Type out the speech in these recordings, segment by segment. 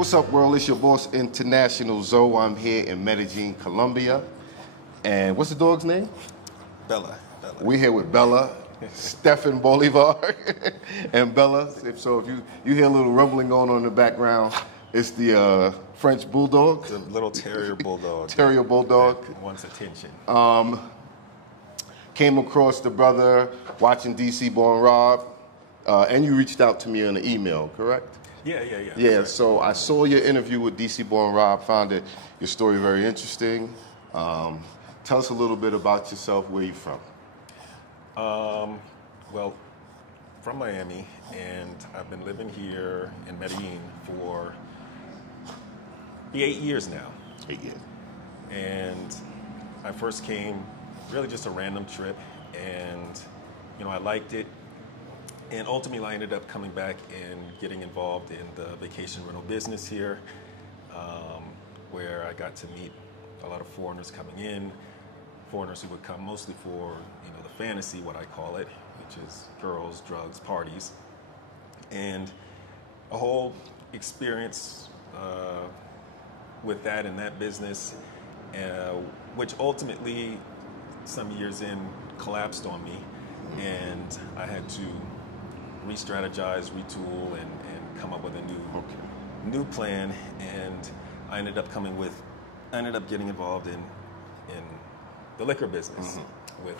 What's up, world? It's your boss, International Zoe. I'm here in Medellin, Colombia. And what's the dog's name? Bella. We're here with Bella, Stefan Bolivar, and Bella. If you hear a little rumbling going on in the background, it's the French bulldog. The little terrier bulldog. Terrier bulldog. That wants attention. Came across the brother watching DC Born Rob, and you reached out to me on an email, correct? Yeah. Yeah, so I saw your interview with DC Born Rob, found it, your story very interesting. Tell us a little bit about yourself, where you from? Well, from Miami, and I've been living here in Medellin for 8 years now. 8 years. And I first came really just a random trip, and I liked it. And ultimately, I ended up coming back and getting involved in the vacation rental business here, where I got to meet a lot of foreigners coming in, foreigners who would come mostly for the fantasy, what I call it, which is girls, drugs, parties, and a whole experience with that and that business, which ultimately, some years in, collapsed on me, and I had to re-strategize, retool, and come up with a new plan. And I ended up getting involved in the liquor business with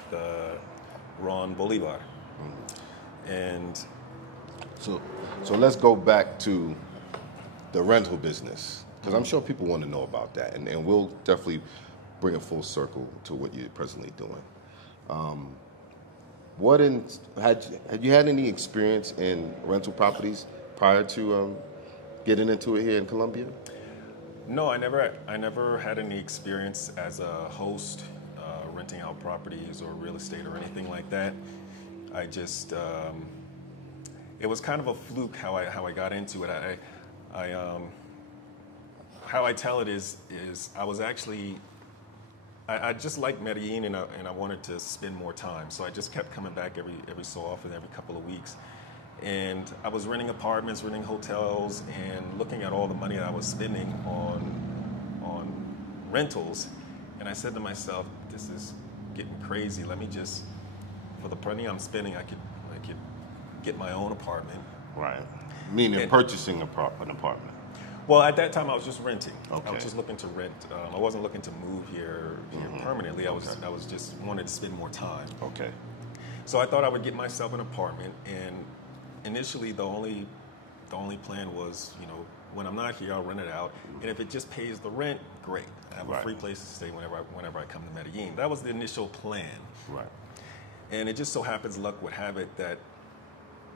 Ron Bolivar. And so let's go back to the rental business, because I'm sure people want to know about that, and we'll definitely bring it full circle to what you're presently doing. Had you had any experience in rental properties prior to getting into it here in Colombia? No, I never had any experience as a host, renting out properties or real estate or anything like that. I just it was kind of a fluke how I got into it. How I tell it is I was actually, I just liked Medellin, and I wanted to spend more time. So I just kept coming back every so often, every couple of weeks. And I was renting apartments, renting hotels, and looking at all the money that I was spending on rentals. And I said to myself, this is getting crazy. Let me just, for the money I'm spending, I could get my own apartment. Right. Meaning purchasing an apartment. Well, at that time, I was just renting. Okay. I was just looking to rent. I wasn't looking to move here permanently. I was just wanted to spend more time. Okay. So I thought I would get myself an apartment, and initially the only plan was, when I'm not here, I'll rent it out, and if it just pays the rent, great. I have a free place to stay whenever I come to Medellin. That was the initial plan. Right. And it just so happens, luck would have it, that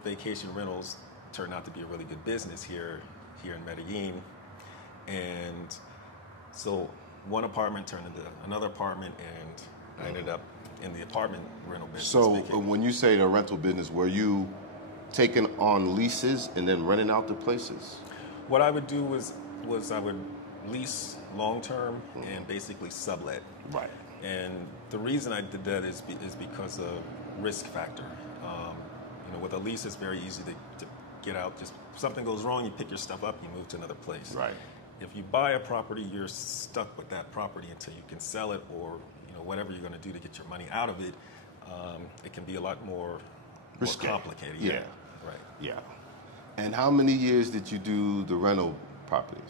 vacation rentals turned out to be a really good business here in Medellin. And so one apartment turned into another apartment, and I ended up in the apartment rental business. So when you say the rental business, were you taking on leases and then renting out the places? What I would do was I would lease long-term and basically sublet. Right. And the reason I did that is because of risk factor. With a lease, it's very easy to get out. Just if something goes wrong, you pick your stuff up, you move to another place. Right. If you buy a property, you're stuck with that property until you can sell it, or whatever you're going to do to get your money out of it. It can be a lot more complicated. Yeah. Right. Yeah. And how many years did you do the rental properties?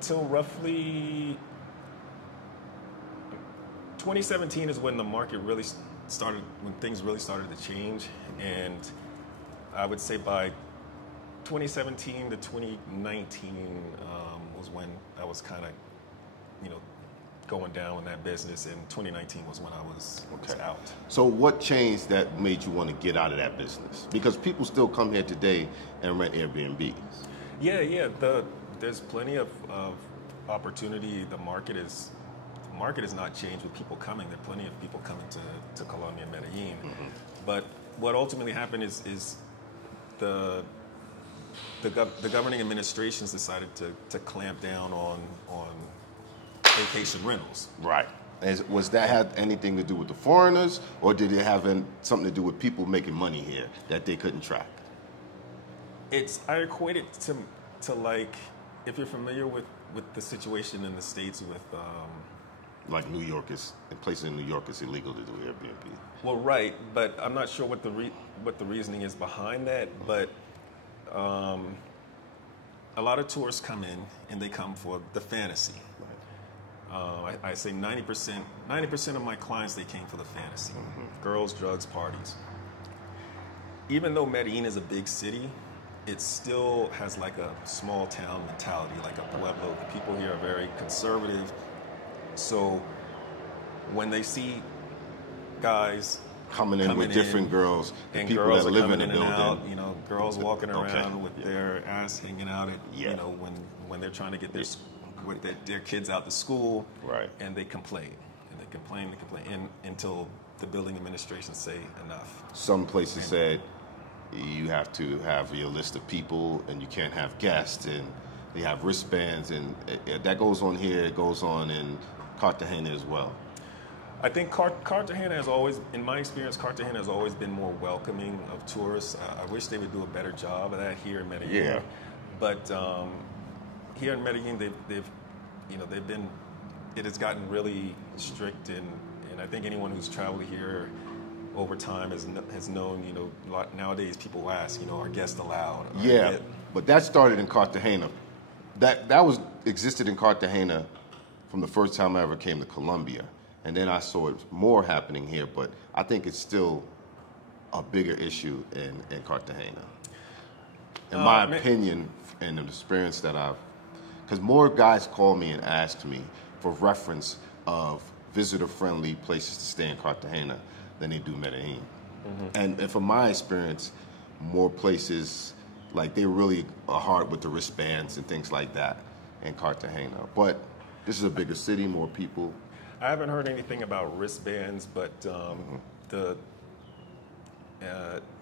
Till roughly 2017 is when the market really started, when things really started to change, and I would say by 2017 to 2019 was when I was kind of, going down in that business, and 2019 was when I was out. So what changed that made you want to get out of that business? Because people still come here today and rent Airbnbs. Yeah. There's plenty of opportunity. The market is not changed with people coming. There are plenty of people coming to Colombia and Medellin. But what ultimately happened is the governing administrations decided to clamp down on vacation rentals. Right. Was that had anything to do with the foreigners, or did it have something to do with people making money here that they couldn't track? I equate it to like, if you're familiar with the situation in the States with like New York is, in places in New York, it's illegal to do Airbnb. well, right, but I'm not sure what the reasoning is behind that. But a lot of tourists come in and they come for the fantasy. I say 90% of my clients, they came for the fantasy. Girls, drugs, parties. Even though Medellin is a big city, it still has like a small town mentality, like a pueblo. The people here are very conservative. So when they see guys coming in with different girls, the and people girls that are live coming in the in and building. out, you know, girls walking around Okay. with their ass hanging out, at, Yeah. you know, when they're trying to get their kids out to school, Right. and they complain, until the building administration say enough. Some places said you have to have your list of people and you can't have guests, and they have wristbands, and that goes on here. It goes on in Cartagena as well. I think Cartagena has always, in my experience, Cartagena has always been more welcoming of tourists. I wish they would do a better job of that here in Medellin. Yeah. But here in Medellin, it has gotten really strict, and I think anyone who's traveled here over time has known, you know, nowadays people ask, you know, are guests allowed? Yeah, but that started in Cartagena. That existed in Cartagena from the first time I ever came to Colombia. And then I saw it more happening here, but I think it's still a bigger issue in Cartagena. In my opinion, and the experience that because more guys call me and ask me for reference of visitor-friendly places to stay in Cartagena than they do Medellin. And from my experience, more places, like they really are hard with the wristbands and things like that in Cartagena. But this is a bigger city, more people. I haven't heard anything about wristbands, but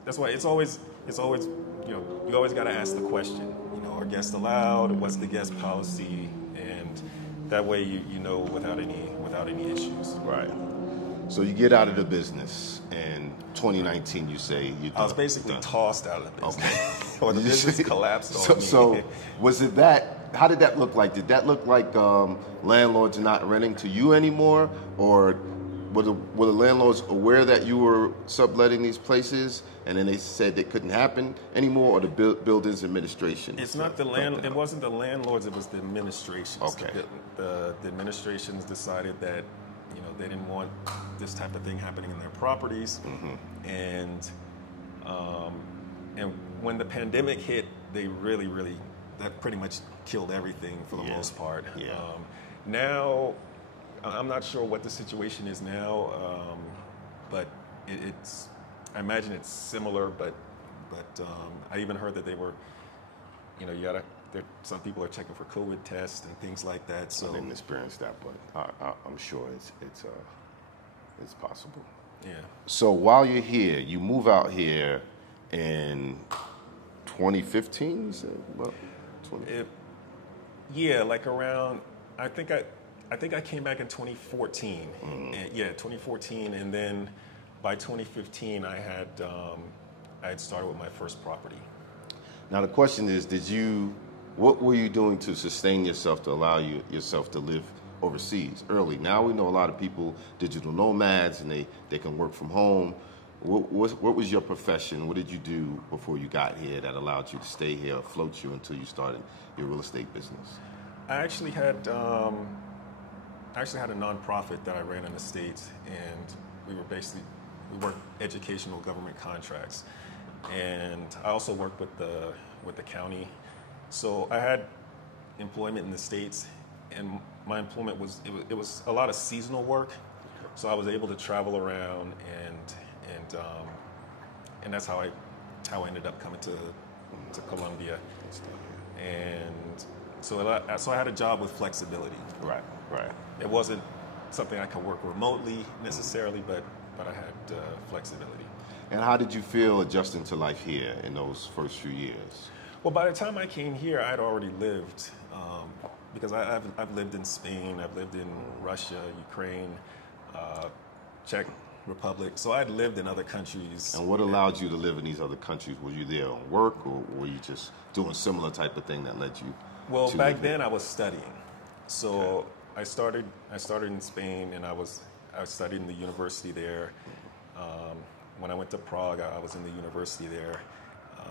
that's why it's always you know, you always got to ask the question. You know, are guests allowed? What's the guest policy? And that way you know without any issues. Right. So you get out of the business in 2019. You say you. I was basically tossed out of the business, Okay. or the business collapsed on me. So was it that? How did that look like? Did that look like landlords not renting to you anymore, or were the landlords aware that you were subletting these places, and then they said it couldn't happen anymore, or the buildings administration? It's not the It wasn't the landlords. It was the administrations. Okay. The administrations decided that, you know, they didn't want this type of thing happening in their properties, and when the pandemic hit, they really that pretty much killed everything for the most part. Yeah. Now, I'm not sure what the situation is now, but I imagine it's similar. But I even heard that they were, you know, some people are checking for COVID tests and things like that. So I didn't experience that, but I'm sure it's possible. Yeah. So while you're here, you move out here in 2015. You said, well, Yeah, like around. I think I came back in 2014. And, 2014, and then by 2015, I had started with my first property. Now the question is, what were you doing to sustain yourself to allow yourself to live overseas early? Now we know a lot of people, digital nomads, and they can work from home. What was your profession? What did you do before you got here that allowed you to stay here, float you until you started your real estate business? I actually had a nonprofit that I ran in the States, and we worked educational government contracts, and I also worked with the county. So I had employment in the States, and my employment was a lot of seasonal work. So I was able to travel around, and that's how I ended up coming to Colombia, and so I had a job with flexibility. Right. It wasn't something I could work remotely necessarily, but I had flexibility. And how did you feel adjusting to life here in those first few years? Well, by the time I came here, I'd already lived, because I've lived in Spain, I've lived in Russia, Ukraine, Czech Republic. So I'd lived in other countries. And what allowed you to live in these other countries? Were you there on work, or were you just doing similar type of thing that led you? Well, to back live then there? I was studying. So Okay. I started in Spain, and I studied in the university there. When I went to Prague, I was in the university there.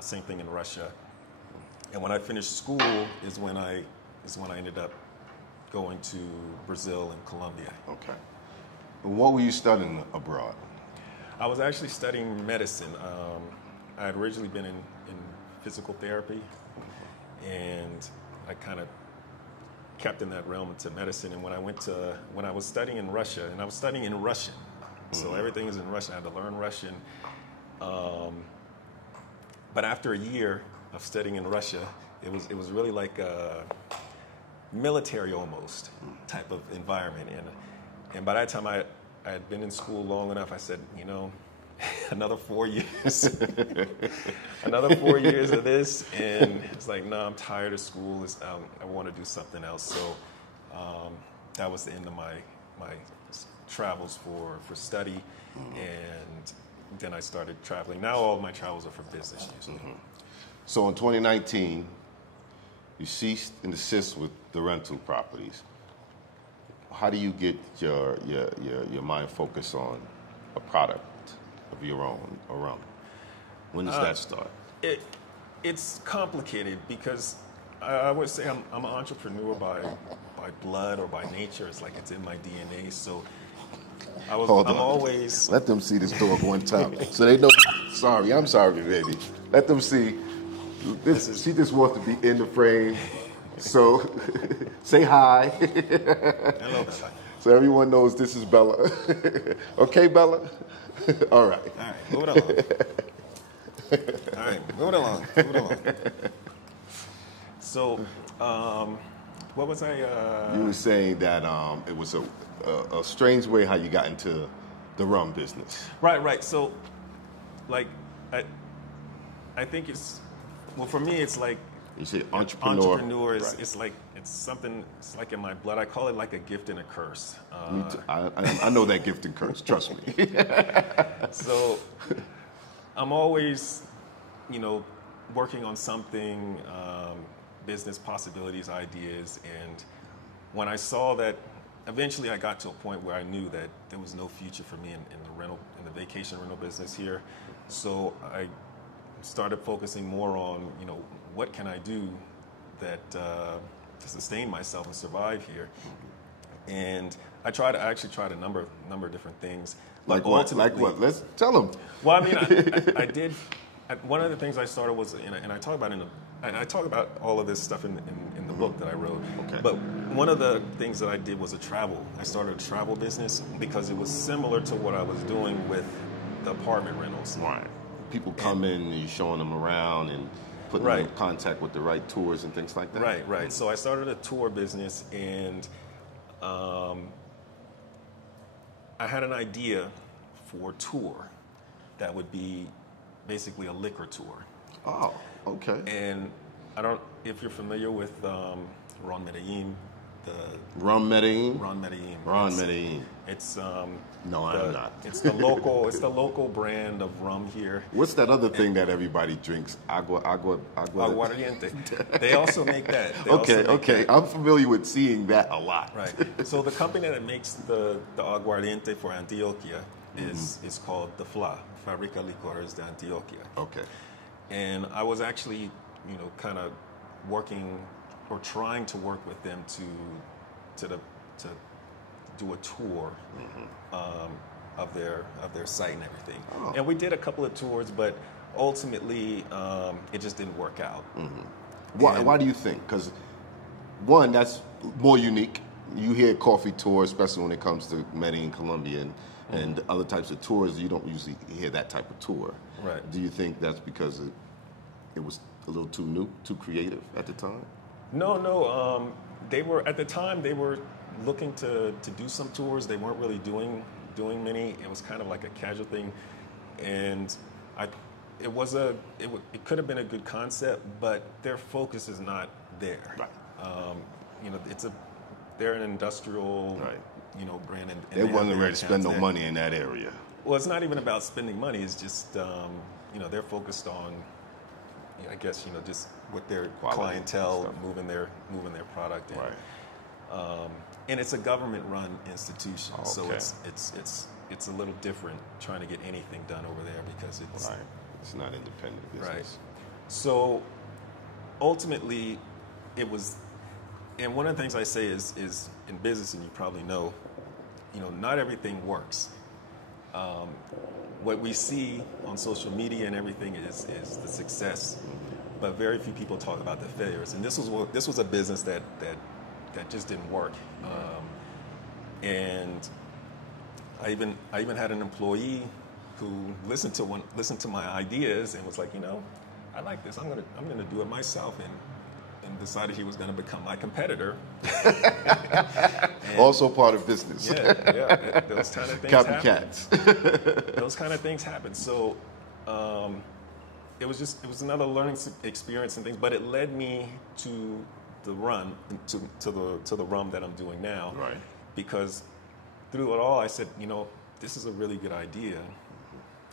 Same thing in Russia. And when I finished school is when I ended up going to Brazil and Colombia. Okay. And what were you studying abroad? I was actually studying medicine. I had originally been in physical therapy, and I kind of kept in that realm into medicine. And when I was studying in Russia, and I was studying in Russian, so everything is in Russian. I had to learn Russian. But after a year of studying in Russia, it was really like a military almost type of environment. And by that time I had been in school long enough. I said, another 4 years, another 4 years of this, and it's like, no, I'm tired of school. I want to do something else. So that was the end of my travels for study, and then I started traveling. Now all of my travels are for business usually. So in 2019, you ceased and desist with the rental properties. How do you get your mind focused on a product of your own, a rum? When does that start? It's complicated because I would say I'm an entrepreneur by blood or by nature. It's like it's in my DNA. So I'm always... Let them see this dog one time so they know. Sorry, I'm sorry, baby. Let them see. She just wants to be in the frame. So say hi. Hello, Bella. So everyone knows this is Bella. Okay, Bella? All right. All right, move it along. All right, move it along. So, what was I? You were saying that it was a strange way how you got into the rum business. Right. So, like, I think it's, well, for me, it's like, You say entrepreneur. Entrepreneur is Right. it's like it's like in my blood. I call it like a gift and a curse. Me too. I know that gift and curse. Trust me. So I'm always, working on something, business possibilities, ideas, and when I saw that, eventually I got to a point where I knew that there was no future for me in the vacation rental business here. So I started focusing more on, what can I do that to sustain myself and survive here. And I actually tried a number of different things. Like what? Let's tell them. Well, I mean, I did. One of the things I started was, and I talk about I talk about all of this stuff in the book that I wrote. Okay. But one of the things that I did was I started a travel business because it was similar to what I was doing with the apartment rentals. Right. People come in and you're showing them around and putting them in Right. contact with the right tours and things like that. Right. So I started a tour business, and I had an idea for a tour that would be basically a liquor tour. Oh, okay. And if you're familiar with Ron Medellin, Rum Medellin? Ron Medellin. Ron Medellin. It's No, I'm not. It's the local brand of rum here. What's that other thing that everybody drinks? Aguardiente. They also make that. Okay. I'm familiar with seeing that a lot. Right. So the company that makes the aguardiente for Antioquia is called the FLA, Fábrica Licores de Antioquia. Okay. And I was actually, kind of working or trying to work with them to do a tour of their site and everything. Oh. And we did a couple of tours, but ultimately it just didn't work out. Why do you think? Because one, that's more unique. You hear coffee tours, especially when it comes to Medellin, Colombia, and other types of tours. You don't usually hear that type of tour. Right. Do you think that's because it was a little too new, too creative at the time? No. They were, at the time, they were looking to do some tours. They weren't really doing many. It was kind of like a casual thing, and it could have been a good concept, but their focus is not there. Right. They're an industrial, Right. brand. And They wasn't have ready to spend no accounts money in that area. Well, it's not even about spending money. It's just, you know, they're focused on, I guess, you know, just with their Quality clientele, moving their product in. Right. And it's a government-run institution, Okay. so it's a little different trying to get anything done over there because it's Right. It's not independent business. right. So ultimately, it was, and one of the things I say is in business, and you probably know, you know, not everything works. What we see on social media and everything is the success, but very few people talk about the failures. And this was a business that just didn't work. And I even had an employee who listened to my ideas and was like, you know, I like this. I'm gonna do it myself, and decided he was going to become my competitor. Also part of business. Yeah, those kind of things Copycats. happen. Those kind of things happen. So it was another learning experience and things, but it led me to the run, to the rum that I'm doing now. Right. Because through it all, I said, you know, this is a really good idea.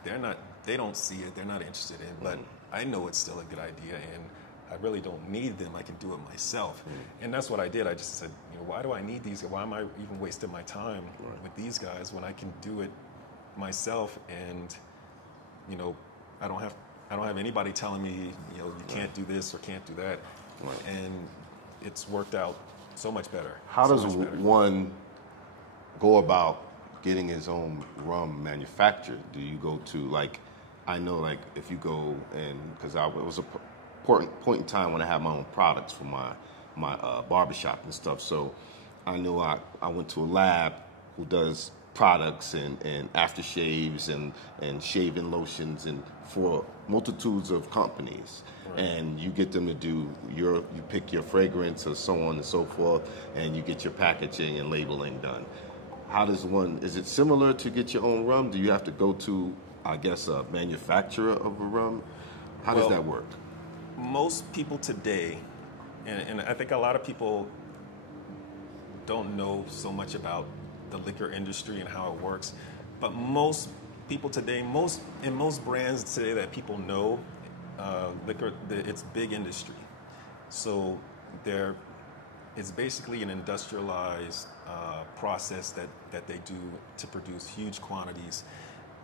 They don't see it, they're not interested in it, but I know it's still a good idea, and I really don't need them. I can do it myself. And that's what I did. I just said, you know, why do I need these? Why am I even wasting my time with these guys when I can do it myself? And, you know, I don't have anybody telling me, you know, you can't do this or can't do that. Right. And it's worked out so much better. How so does much better. one go about getting his own rum manufactured? Do you go to, like, I know, like, if you go and, because it was a point in time when I had my own products for my barbershop and stuff. So I know I went to a lab who does products and aftershaves and shaving lotions and for multitudes of companies. Right. And you get them to do you pick your fragrance or so on and so forth, and you get your packaging and labeling done. How does one, is it similar to get your own rum? Do you have to go to, I guess, a manufacturer of a rum? How does that work? Most people today, and I think a lot of people don't know so much about the liquor industry and how it works, but most people today, in most brands today that people know, liquor, it's big industry. So it's basically an industrialized process that they do to produce huge quantities.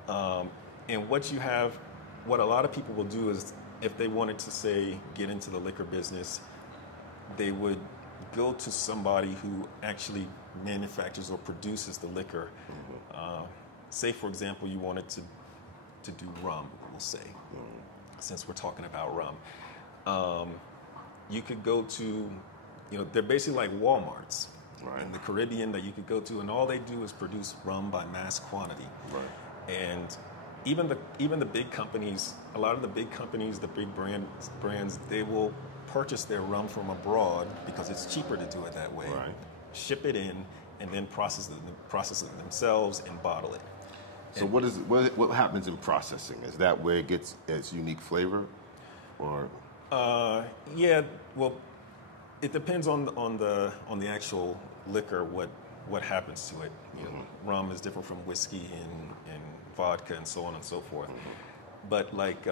And what a lot of people will do is, if they wanted to, say, get into the liquor business, they would go to somebody who actually manufactures or produces the liquor. Say, for example, you wanted to do rum, we'll say, since we're talking about rum. You could go to, you know, they're basically like Walmarts in the Caribbean that you could go to, and all they do is produce rum by mass quantity. Right. And even the big companies, a lot of the big companies, the big brands, they will purchase their rum from abroad because it's cheaper to do it that way. Right. Ship it in, and then process it themselves and bottle it. So what happens in processing? Is that where it gets its unique flavor, or? Yeah. Well, it depends on the actual liquor. What happens to it? You know, rum is different from whiskey and vodka and so on and so forth. But like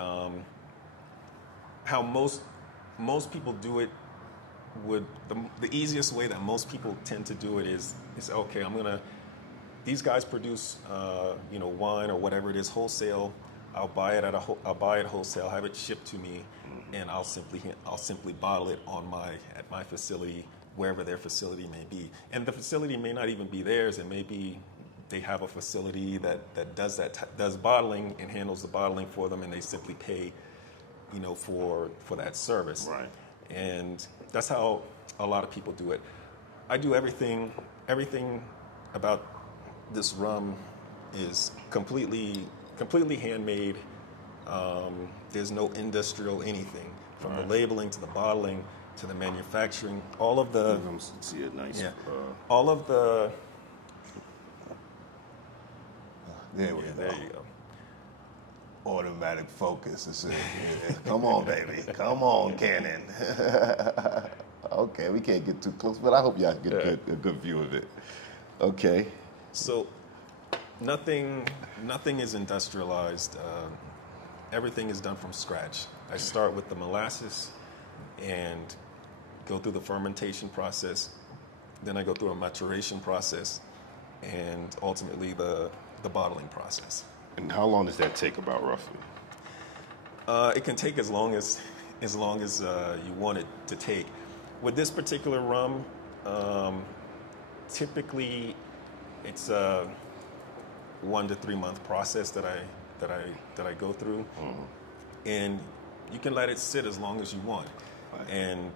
how most people do it, the easiest way that most people tend to do it is okay, these guys produce you know, wine or whatever it is wholesale. I'll buy it wholesale, have it shipped to me, and I'll simply bottle it at my facility, wherever their facility may be. And the facility may not even be theirs. It may be they have a facility that does bottling and handles the bottling for them, and they simply pay, you know, for that service. Right. And that's how a lot of people do it. I do everything about this rum is completely handmade. There's no industrial anything, from the labeling to the bottling to the manufacturing. All of the see it nice. Yeah. All of the. There we go. There you go. Automatic focus. Come on, baby. Come on, Cannon. Okay, we can't get too close, but I hope y'all get a good view of it. Okay. So Nothing is industrialized. Everything is done from scratch. I start with the molasses and go through the fermentation process. Then I go through a maturation process, and ultimately the bottling process. And how long does that take, about roughly? It can take as long as you want it to take. With this particular rum, typically it's a 1 to 3 month process that I go through, and you can let it sit as long as you want, and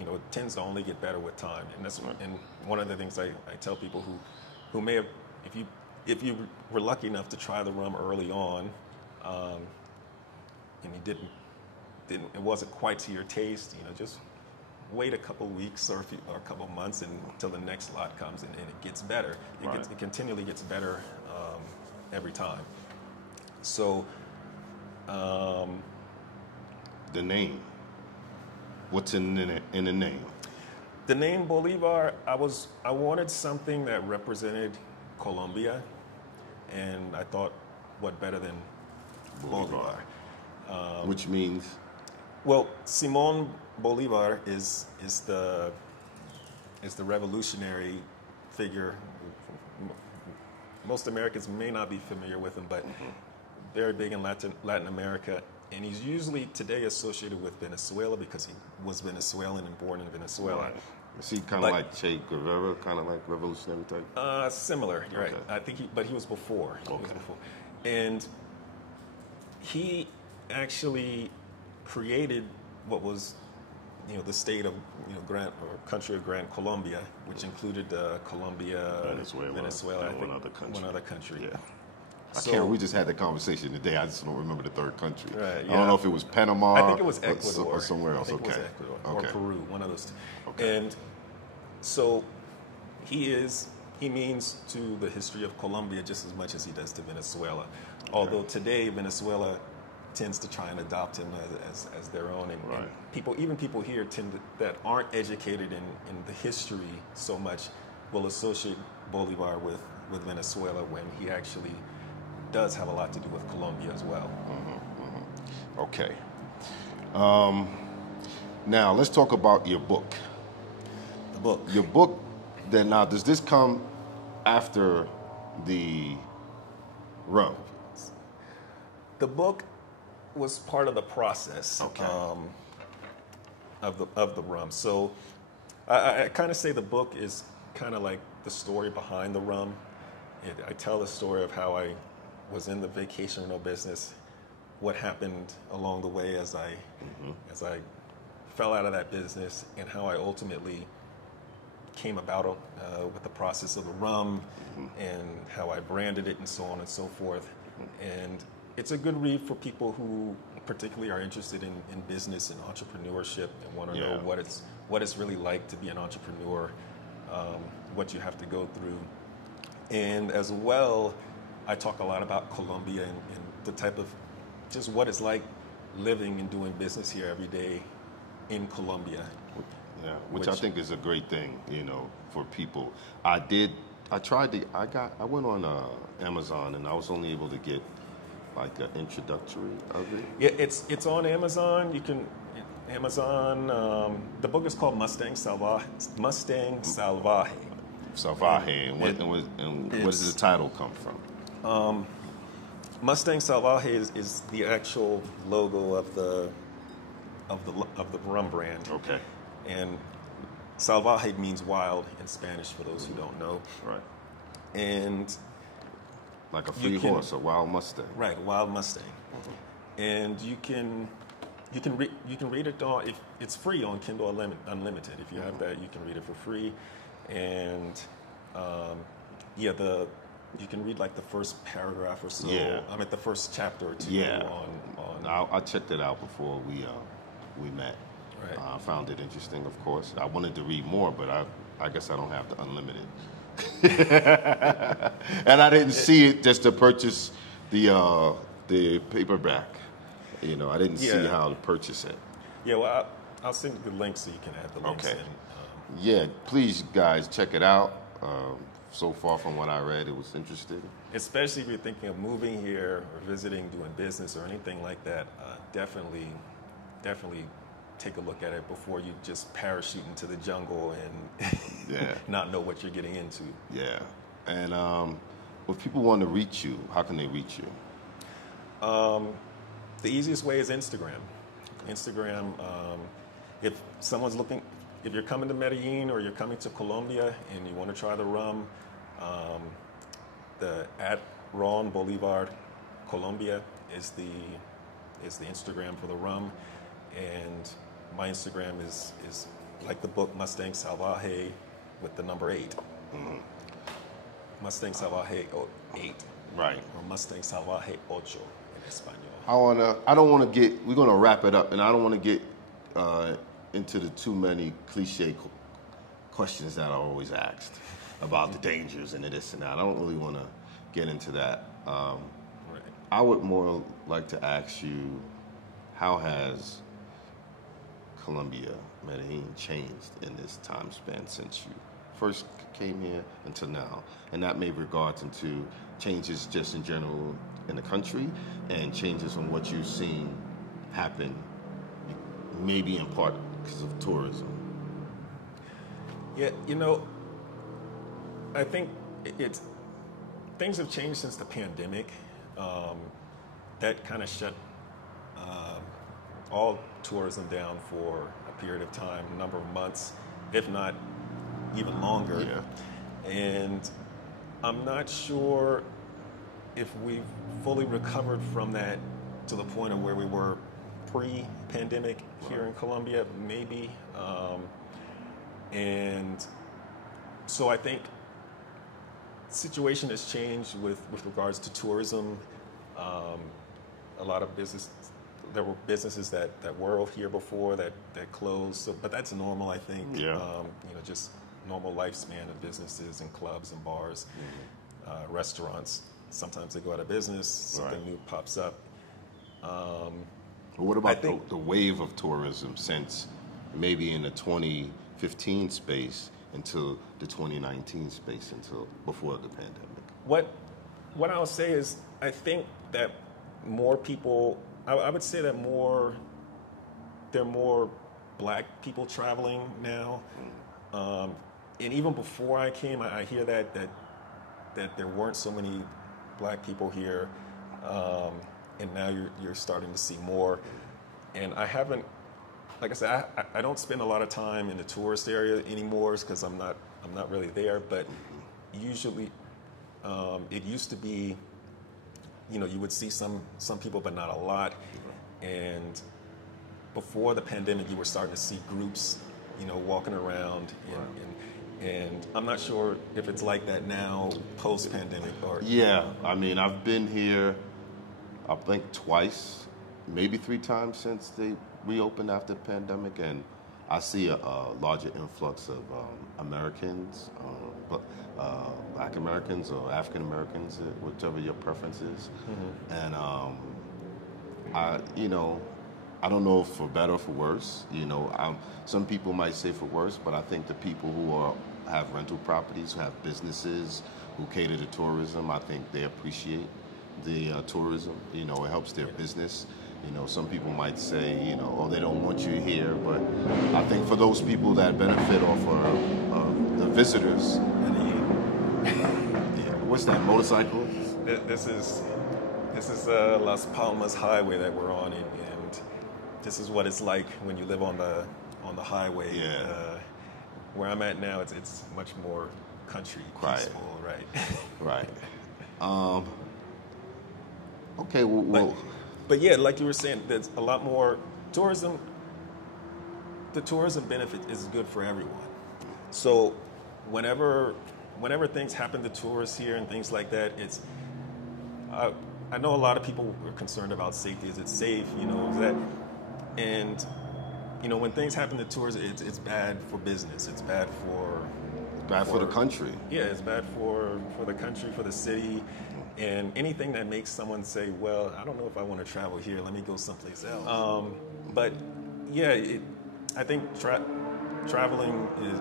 it tends to only get better with time. And that's and one of the things I tell people who may have, if you were lucky enough to try the rum early on, and you it wasn't quite to your taste, just wait a couple weeks or a couple months until the next lot comes, and it gets better. It continually gets better every time. So the name, what's in the name? The name Bolivar, I wanted something that represented Colombia, and I thought, what better than Bolivar? Which means? Well, Simón Bolivar is the revolutionary figure. Most Americans may not be familiar with him, but very big in Latin America. And he's usually today associated with Venezuela because he was Venezuelan and born in Venezuela. Right. Is he kind of like Che Guevara, kind of like revolutionary type? Similar, you're right. I think he was before. And he actually created what was, the state of, country of Gran Colombia, which included Colombia, Venezuela, and one other country. Yeah. We just had that conversation today. I just don't remember the third country. Right, yeah. I don't know if it was Panama. I think it was Ecuador. Or somewhere else. I think it was Ecuador or Peru, one of those two. Okay. And so he means to the history of Colombia just as much as he does to Venezuela. Although today Venezuela tends to try and adopt him as their own, and people here that aren't educated in the history so much will associate Bolivar with Venezuela when he actually does have a lot to do with Colombia as well. Okay. Now let's talk about your book. The book. Your book. Then now, does this come after the rum? The book was part of the process of the rum. So I kind of say the book is kind of like the story behind the rum. I tell the story of how I was in the vacation rental business, what happened along the way as I fell out of that business, and how I ultimately came about with the process of the rum, and how I branded it and so on and so forth. And it's a good read for people who particularly are interested in business and entrepreneurship and want to know what it's really like to be an entrepreneur, what you have to go through. And as well, I talk a lot about Colombia and the type of just what it's like living and doing business here every day in Colombia. Yeah, which I think is a great thing, for people. I went on Amazon, and I was only able to get like an introductory of it. Yeah, it's on Amazon. The book is called Mustang Salvaje. Salvaje, and where does the title come from? Mustang Salvaje is the actual logo of the rum brand. Okay. And Salvaje means wild in Spanish, for those who don't know. Right. And like a free horse, a wild Mustang. Right, a wild Mustang. And you can read it on. It's free on Kindle Unlimited. If you have that, you can read it for free. And you can read like the first paragraph or so. Yeah. I mean, the first chapter or two. Yeah. On I checked it out before we met. Right. I found it interesting, of course. I wanted to read more, but I guess I don't have the unlimited. And I didn't see it just to purchase the paperback. I didn't see how to purchase it. Yeah, well, I'll send you the link so you can add the links in. Yeah, please, guys, check it out. so far from what I read, it was interesting. Especially if you're thinking of moving here or visiting, doing business or anything like that, definitely take a look at it before you just parachute into the jungle and not know what you're getting into. Yeah. And if people want to reach you, how can they reach you? The easiest way is Instagram. Instagram, if someone's looking, if you're coming to Medellin or you're coming to Colombia and you want to try the rum, the @Ron Bolivar Colombia is the Instagram for the rum, and my Instagram is like the book Mustang Salvaje with the number 8. Mm-hmm. Mustang Salvaje 8. Right. Or Mustang Salvaje 8 in Espanol. We're going to wrap it up, and I don't want to get into the too many cliche questions that are always asked about the dangers and this and that. I don't really want to get into that. Right. I would more like to ask you, how has Colombia, Medellin changed in this time span since you first came here until now? And that may regards into changes just in general in the country and changes on what you've seen happen, maybe in part because of tourism. Yeah, I think things have changed since the pandemic. That kind of shut all tourism down for a period of time, a number of months, if not even longer. Yeah. And I'm not sure if we've fully recovered from that to the point of where we were pre-pandemic here in Colombia, maybe. And so I think the situation has changed with regards to tourism. A lot of there were businesses that were here before that closed, so, but that's normal, I think. Yeah. Just normal lifespan of businesses and clubs and bars, restaurants. Sometimes they go out of business, something new pops up. What about the wave of tourism since maybe in the 2015 space until the 2019 space, until before the pandemic? What I'll say is, I think that more people, I would say that there are more black people traveling now. And even before I came, I hear that there weren't so many black people here, and now you're starting to see more. And I haven't, like I said, I don't spend a lot of time in the tourist area anymore because I'm not really there. But usually, it used to be, you would see some people, but not a lot. And before the pandemic, you were starting to see groups, walking around. And I'm not sure if it's like that now, post-pandemic. Yeah, I mean, I've been here, I think twice, maybe 3 times since they reopened after the pandemic, and I see a larger influx of Americans, Black Americans or African Americans, whichever your preference is. Mm-hmm. And I don't know if for better or for worse. Some people might say for worse, but I think the people who have rental properties, who have businesses, who cater to tourism, I think they appreciate the tourism. It helps their business. Some people might say, they don't want you here, but I think for those people that benefit off of the visitors, what's that, motorcycle? This is Las Palmas Highway that we're on, and this is what it's like when you live on the highway. Yeah. Where I'm at now, it's much more country, peaceful, right? Right. Okay. Well. But yeah, like you were saying, there's a lot more tourism. The tourism benefit is good for everyone. So whenever things happen to tourists here and things like that, I know a lot of people are concerned about safety. Is it safe? And when things happen to tourists, it's bad for business. It's bad for the country. Yeah, it's bad for the country, for the city. And anything that makes someone say, well, I don't know if I want to travel here, let me go someplace else. But yeah, I think traveling is,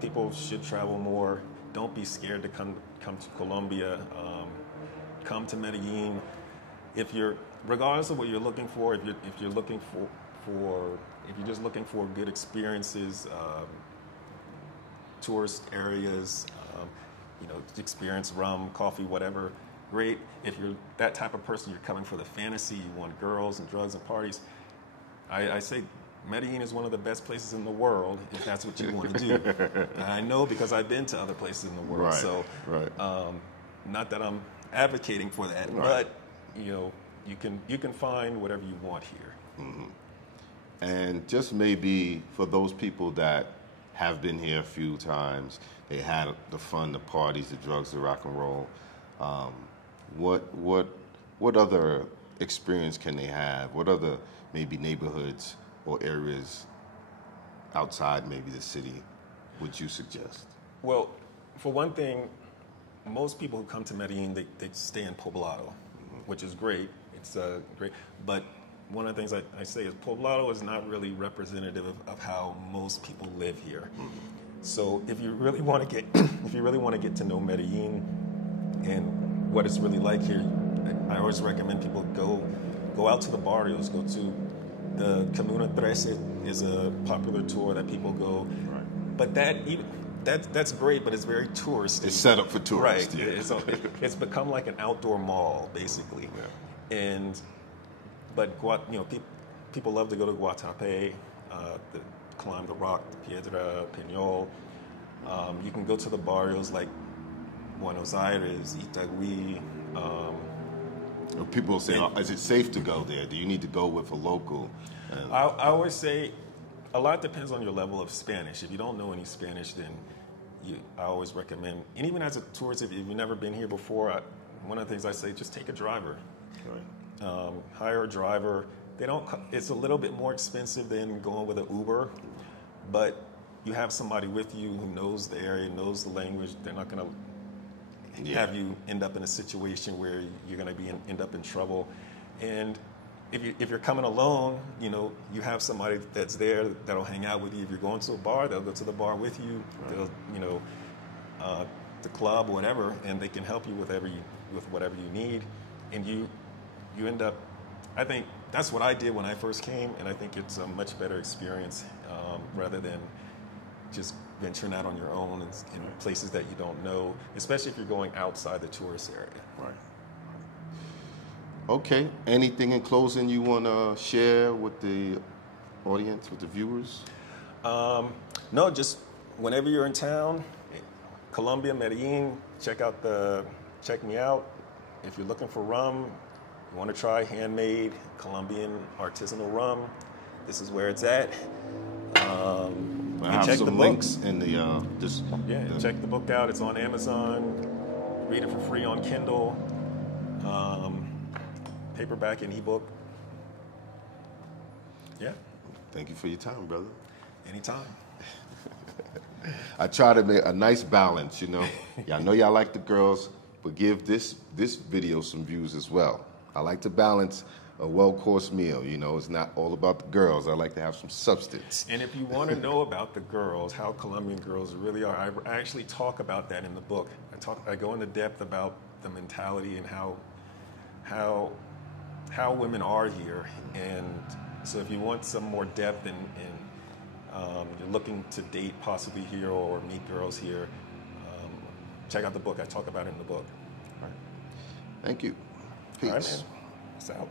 people should travel more. don't be scared to come to Colombia. Come to Medellin. Regardless of what you're looking for, if you're looking if you're just looking for good experiences, tourist areas, experience rum, coffee, whatever, great. If you're that type of person, you're coming for the fantasy, you want girls and drugs and parties, I say Medellin is one of the best places in the world if that's what you want to do. I know because I've been to other places in the world. Right, so, right. Not that I'm advocating for that, right. but you can find whatever you want here. Mm-hmm. And just maybe for those people that have been here a few times, they had the fun, the parties, the drugs, the rock and roll. What other experience can they have? What other maybe neighborhoods or areas outside maybe the city would you suggest? Well, for one thing, most people who come to Medellin, they stay in Poblado, which is great. It's great. But one of the things I say is Poblado is not really representative of how most people live here. So if you really want to get to know Medellin and what it's really like here, I always recommend people go out to the barrios, go to the Comuna 13 is a popular tour that people go. Right. But that's great, but it's very touristy. It's set up for tourists. Right. Yeah. It's become like an outdoor mall, basically. Yeah. But people love to go to Guatapé, climb the rock, Piedra, Peñol. You can go to the barrios like Buenos Aires, Itagüí. People say, is it safe to go there? Do you need to go with a local? I always say, a lot depends on your level of Spanish. If you don't know any Spanish, then I always recommend, and even as a tourist, if you've never been here before, one of the things I say, just take a driver. Right. Hire a driver. It's a little bit more expensive than going with an Uber, but you have somebody with you who knows the area, knows the language. They're not going to have you end up in a situation where you're going to end up in trouble. And if you're coming alone, you have somebody that's there that'll hang out with you. If you're going to a bar, they'll go to the bar with you. Right. They'll, the club, whatever, and they can help you with whatever you need. And you end up. I think that's what I did when I first came, and I think it's a much better experience rather than just venturing out on your own in places that you don't know, especially if you're going outside the tourist area. Right. Okay. Anything in closing you want to share with the audience, with the viewers? No, just whenever you're in town, Colombia, Medellin, check me out. If you're looking for rum, you want to try handmade Colombian artisanal rum, this is where it's at. I have some links in the check the book out. It's on Amazon. Read it for free on Kindle, paperback and ebook. Yeah. Thank you for your time, brother. Anytime. I try to make a nice balance, I know y'all like the girls, but give this video some views as well. I like to balance a well-course meal. It's not all about the girls. I like to have some substance. And if you want to know about the girls, how Colombian girls really are, I actually talk about that in the book. I go into depth about the mentality and how women are here. And so if you want some more depth and you're looking to date possibly here or meet girls here, check out the book. I talk about it in the book. All right. Thank you. Peace. All right, man. Peace out.